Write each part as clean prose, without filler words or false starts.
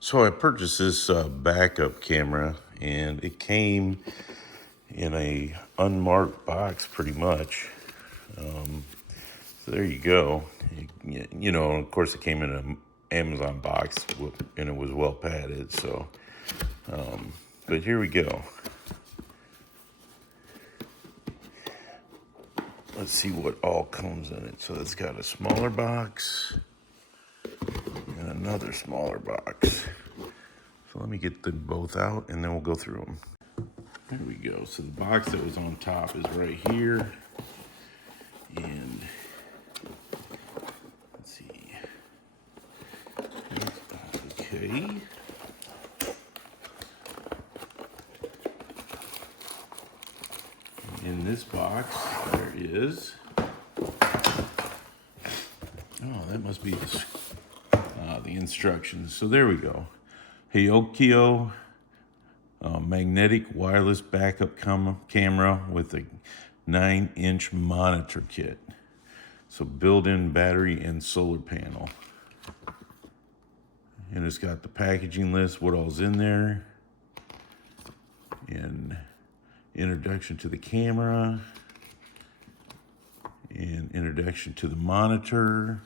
So I purchased this backup camera, and it came in a unmarked box, pretty much. So there you go. You know, of course, it came in an Amazon box, and it was well padded. So, but here we go. Let's see what all comes in it. So it's got a smaller box and another smaller box. So let me get them both out, and then we'll go through them. There we go. So the box that was on top is right here. And let's see. Okay. In this box, there is. Oh, that must be the instructions. So there we go. HaoKeo magnetic wireless backup camera with a 9-inch monitor kit. So built-in battery and solar panel. And it's got the packaging list, what all's in there, and introduction to the camera, and introduction to the monitor,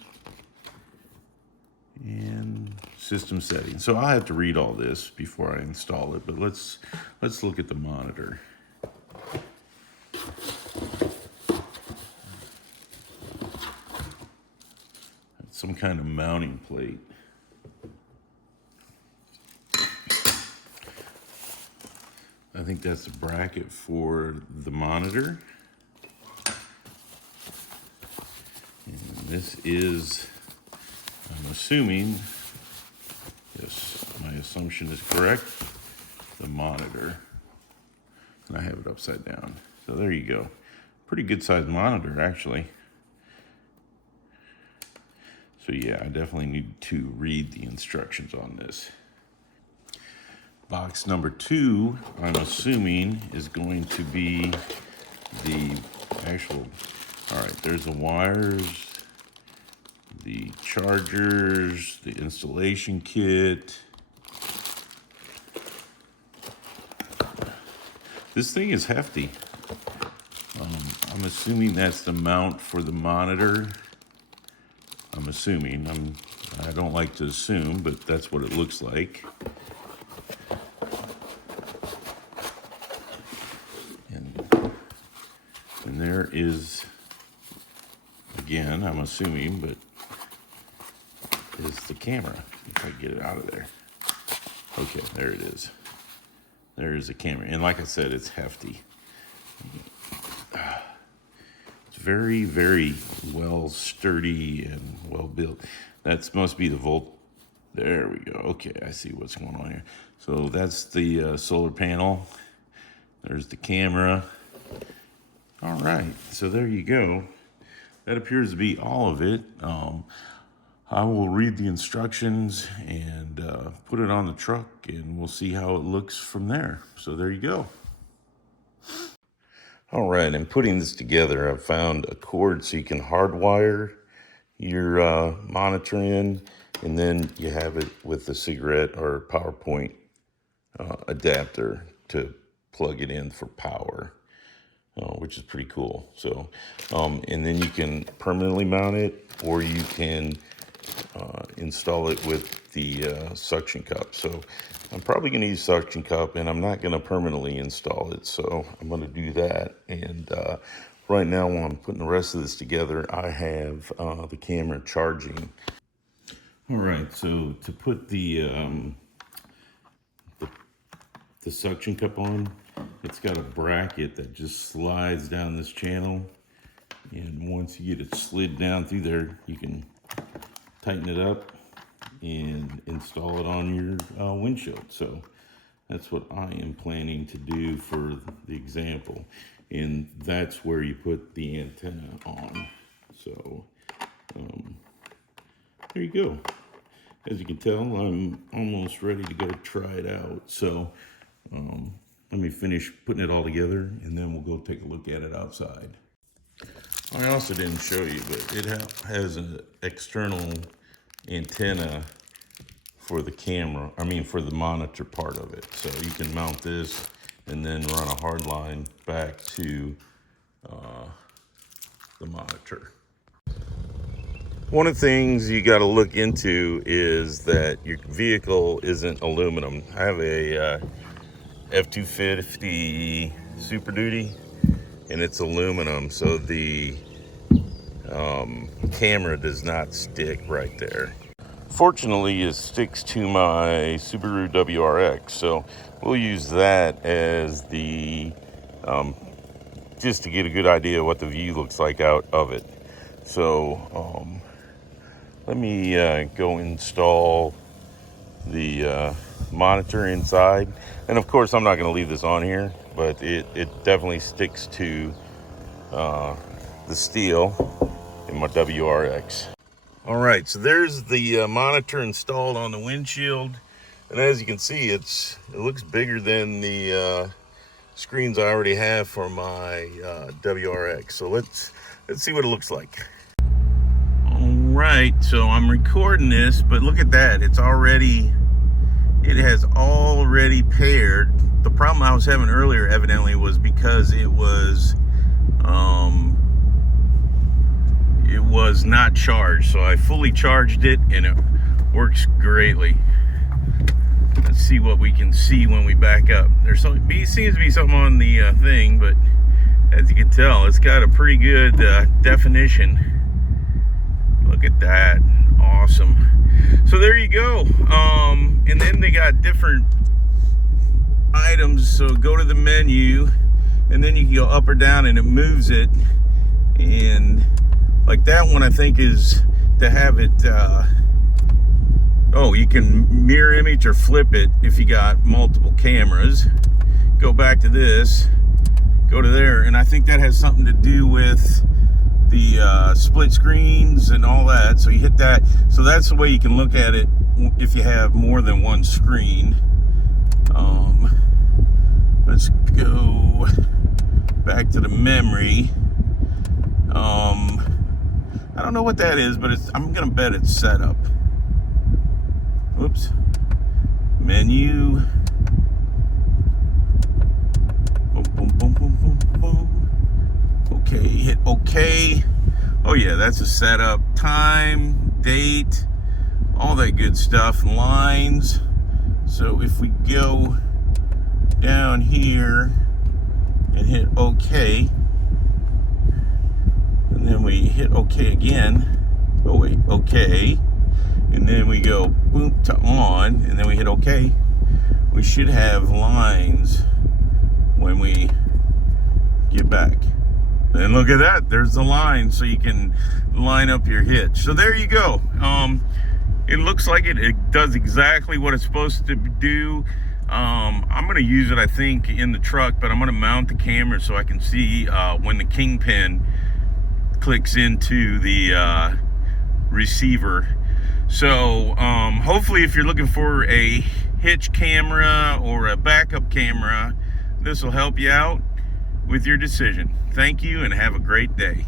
and system settings. So I have to read all this before I install it, but let's look at the monitor. It's some kind of mounting plate. I think that's a bracket for the monitor. And this is, I'm assuming, yes, my assumption is correct, the monitor. And I have it upside down. So there you go. Pretty good sized monitor, actually. So yeah, I definitely need to read the instructions on this. Box number 2, I'm assuming, is going to be the actual, all right, there's the wires, the chargers, the installation kit. This thing is hefty. I'm assuming that's the mount for the monitor. I'm assuming. I don't like to assume, but that's what it looks like. And there is, again, I'm assuming, but is the camera. If I get it out of there. Okay, there it is. There is the camera. And like I said, it's hefty. It's very, very well sturdy and well built. That must be the volt. There we go. Okay, I see what's going on here. So that's the solar panel. There's the camera. All right, so there you go. That appears to be all of it. I will read the instructions and put it on the truck, and we'll see how it looks from there. So there you go. All right, in putting this together, I found a cord so you can hardwire your monitor in, and then you have it with the cigarette or PowerPoint adapter to plug it in for power. Which is pretty cool. So, and then you can permanently mount it, or you can install it with the suction cup. So I'm probably going to use suction cup, and I'm not going to permanently install it. So I'm going to do that. And right now, while I'm putting the rest of this together, I have the camera charging. All right, so to put the suction cup on, it's got a bracket that just slides down this channel, and once you get it slid down through there, you can tighten it up and install it on your windshield. So that's what I am planning to do for the example, and that's where you put the antenna on. So there you go. As you can tell, I'm almost ready to go try it out. So let me finish putting it all together, and then we'll go take a look at it outside. I also didn't show you, but it has an external antenna for the camera, for the monitor part of it. So you can mount this and then run a hard line back to the monitor. One of the things you got to look into is that your vehicle isn't aluminum. I have a F-250 Super Duty, and it's aluminum, so the camera does not stick right there. Fortunately, it sticks to my Subaru WRX, so we'll use that as the just to get a good idea of what the view looks like out of it. So let me go install the monitor inside, and of course I'm not going to leave this on here, but it definitely sticks to the steel in my WRX. All right, so there's the monitor installed on the windshield, and as you can see, it looks bigger than the screens I already have for my WRX. So let's see what it looks like. All right, so I'm recording this, but look at that. It has already paired. The problem I was having earlier evidently was because it was not charged. So I fully charged it and it works greatly. Let's see what we can see when we back up. Seems to be something on the thing, but as you can tell, it's got a pretty good definition. Look at that. Awesome. So there you go. And then they got different items. So go to the menu, and then you can go up or down, and it moves it. And like that one, I think is to have it, you can mirror image or flip it if you got multiple cameras. Go back to this, go to there, and I think that has something to do with the split screens and all that. So you hit that. So that's the way you can look at it if you have more than one screen. Let's go back to the memory. I don't know what that is, but I'm gonna bet it's set up. Oops. Menu. Boom, boom, boom, boom, boom, boom. Okay, hit OK. Oh yeah, that's a setup. Time, date, all that good stuff. Lines. So if we go down here and hit OK, and then we hit OK again. Oh wait, OK. And then we go boom to on, and then we hit OK. We should have lines when we get back. And look at that, there's the line, so you can line up your hitch. So there you go. It looks like it does exactly what it's supposed to do. I'm gonna use it, I think, in the truck, but I'm gonna mount the camera so I can see when the kingpin clicks into the receiver. So hopefully, if you're looking for a hitch camera or a backup camera, this will help you out with your decision. Thank you and have a great day.